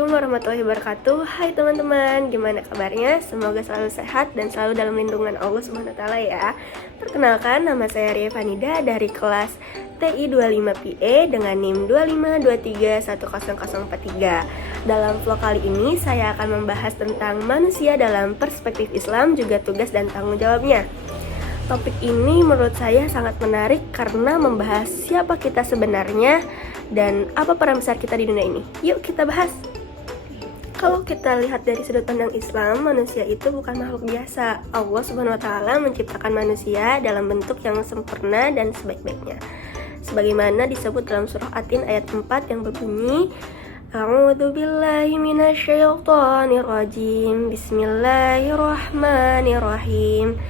Assalamualaikum warahmatullahi wabarakatuh. Hai teman-teman, gimana kabarnya? Semoga selalu sehat dan selalu dalam lindungan Allah Subhanahu wa taala ya. Perkenalkan, nama saya Ria Fanida dari kelas TI 25PE dengan NIM 25231043. Dalam vlog kali ini saya akan membahas tentang manusia dalam perspektif Islam, juga tugas dan tanggung jawabnya. Topik ini menurut saya sangat menarik karena membahas siapa kita sebenarnya dan apa peran besar kita di dunia ini. Yuk kita bahas. Kalau kita lihat dari sudut pandang Islam, manusia itu bukan makhluk biasa. Allah Subhanahu wa taala menciptakan manusia dalam bentuk yang sempurna dan sebaik-baiknya. Sebagaimana disebut dalam surah At-Tin ayat 4 yang berbunyi, A'udzu billahi minasyaitonir rajim. Bismillahirrahmanirrahim.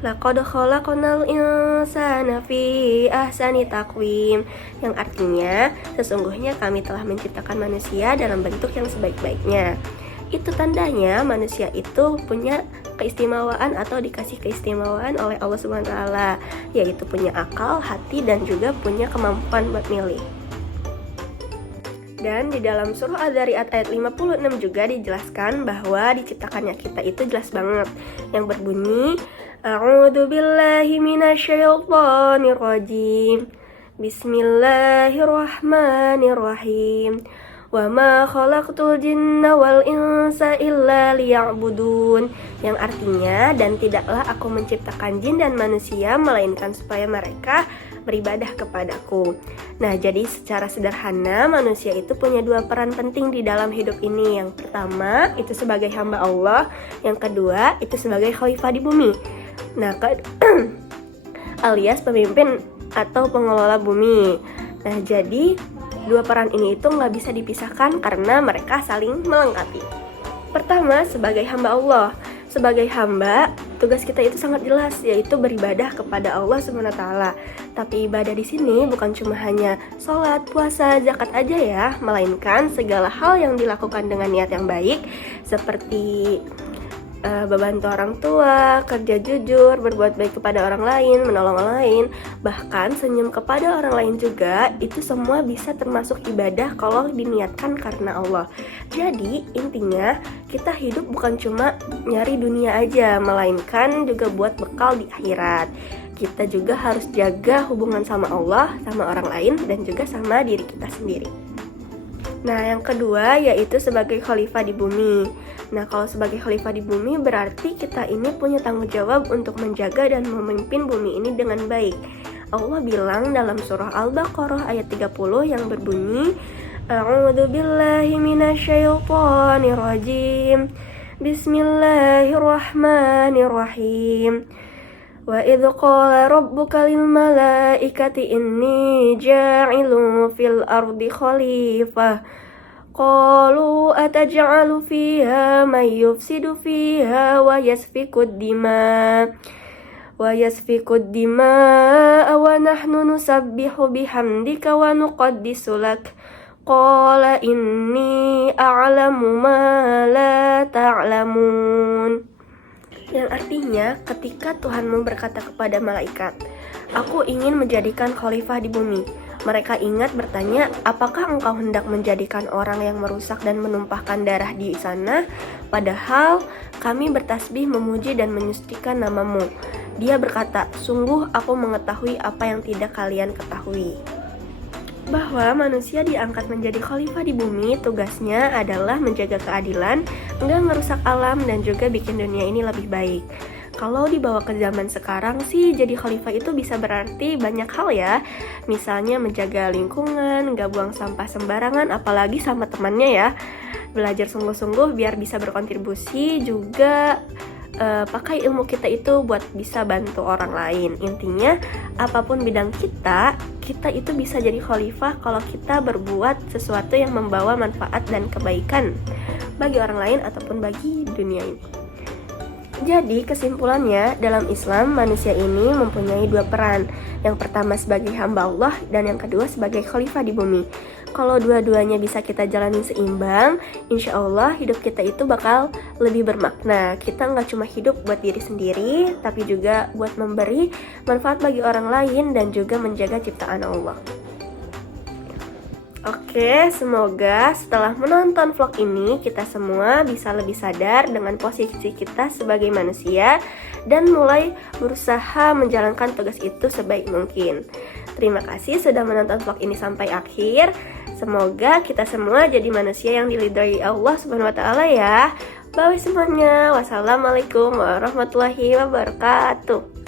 Laqad khalaqnal insana fi ahsani taqwim, yang artinya sesungguhnya kami telah menciptakan manusia dalam bentuk yang sebaik-baiknya. Itu tandanya manusia itu punya keistimewaan atau dikasih keistimewaan oleh Allah Subhanahu wa taala, yaitu punya akal, hati, dan juga punya kemampuan buat milih. Dan di dalam surah Adz-Dzariyat ayat 56 juga dijelaskan bahwa diciptakannya kita itu jelas banget, yang berbunyi, A'udzu billahi minasyaitonir rajim. Bismillahirrahmanirrahim. Wa ma khalaqtul jinna wal insa illa liya'budun, yang artinya dan tidaklah aku menciptakan jin dan manusia melainkan supaya mereka beribadah kepadaku. Nah, jadi secara sederhana manusia itu punya dua peran penting di dalam hidup ini. Yang pertama itu sebagai hamba Allah, yang kedua itu sebagai khalifah di bumi. Nah, alias pemimpin atau pengelola bumi. Nah, jadi dua peran ini itu nggak bisa dipisahkan karena mereka saling melengkapi. Pertama, sebagai hamba Allah. Sebagai hamba, tugas kita itu sangat jelas, yaitu beribadah kepada Allah Subhanahu wa taala. Tapi ibadah di sini bukan cuma hanya sholat, puasa, zakat aja ya, melainkan segala hal yang dilakukan dengan niat yang baik, seperti membantu orang tua, kerja jujur, berbuat baik kepada orang lain, menolong orang lain, bahkan senyum kepada orang lain juga, itu semua bisa termasuk ibadah kalau diniatkan karena Allah. Jadi intinya kita hidup bukan cuma nyari dunia aja, melainkan juga buat bekal di akhirat. Kita juga harus jaga hubungan sama Allah, sama orang lain, dan juga sama diri kita sendiri. Nah, yang kedua yaitu sebagai khalifah di bumi. Nah, kalau sebagai khalifah di bumi berarti kita ini punya tanggung jawab untuk menjaga dan memimpin bumi ini dengan baik. Allah bilang dalam surah Al-Baqarah ayat 30 yang berbunyi, A'udzu billahi minasyaitonir rajim. Bismillahirrahmanirrahim. Wa idz qala rabbuka lil malaikati inni ja'ilun fil ardi khalifah qalu ataj'alu fiha may yufsidu fiha wa yasfikud dima wa nahnu nusabbihu bihamdika wa nuqaddisu lak qala inni a'lamu ma la ta'lamun. Yang artinya ketika Tuhanmu berkata kepada malaikat, aku ingin menjadikan khalifah di bumi. Mereka ingat bertanya, apakah engkau hendak menjadikan orang yang merusak dan menumpahkan darah di sana? Padahal kami bertasbih memuji dan menyucikan namamu. Dia berkata, sungguh aku mengetahui apa yang tidak kalian ketahui. Bahwa manusia diangkat menjadi khalifah di bumi, tugasnya adalah menjaga keadilan, enggak merusak alam, dan juga bikin dunia ini lebih baik. Kalau dibawa ke zaman sekarang sih, jadi khalifah itu bisa berarti banyak hal ya. Misalnya menjaga lingkungan, enggak buang sampah sembarangan, apalagi sama temannya ya. Belajar sungguh-sungguh biar bisa berkontribusi, juga pakai ilmu kita itu buat bisa bantu orang lain. Intinya apapun bidang kita itu bisa jadi khalifah kalau kita berbuat sesuatu yang membawa manfaat dan kebaikan bagi orang lain ataupun bagi dunia ini. Jadi kesimpulannya, dalam Islam manusia ini mempunyai dua peran. Yang pertama sebagai hamba Allah dan yang kedua sebagai khalifah di bumi. Kalau dua-duanya bisa kita jalani seimbang, insya Allah hidup kita itu bakal lebih bermakna. Kita nggak cuma hidup buat diri sendiri, tapi juga buat memberi manfaat bagi orang lain dan juga menjaga ciptaan Allah. Oke, semoga setelah menonton vlog ini kita semua bisa lebih sadar dengan posisi kita sebagai manusia dan mulai berusaha menjalankan tugas itu sebaik mungkin. Terima kasih sudah menonton vlog ini sampai akhir. Semoga kita semua jadi manusia yang diridhoi Allah Subhanahu wa taala ya. Bye semuanya. Wassalamualaikum warahmatullahi wabarakatuh.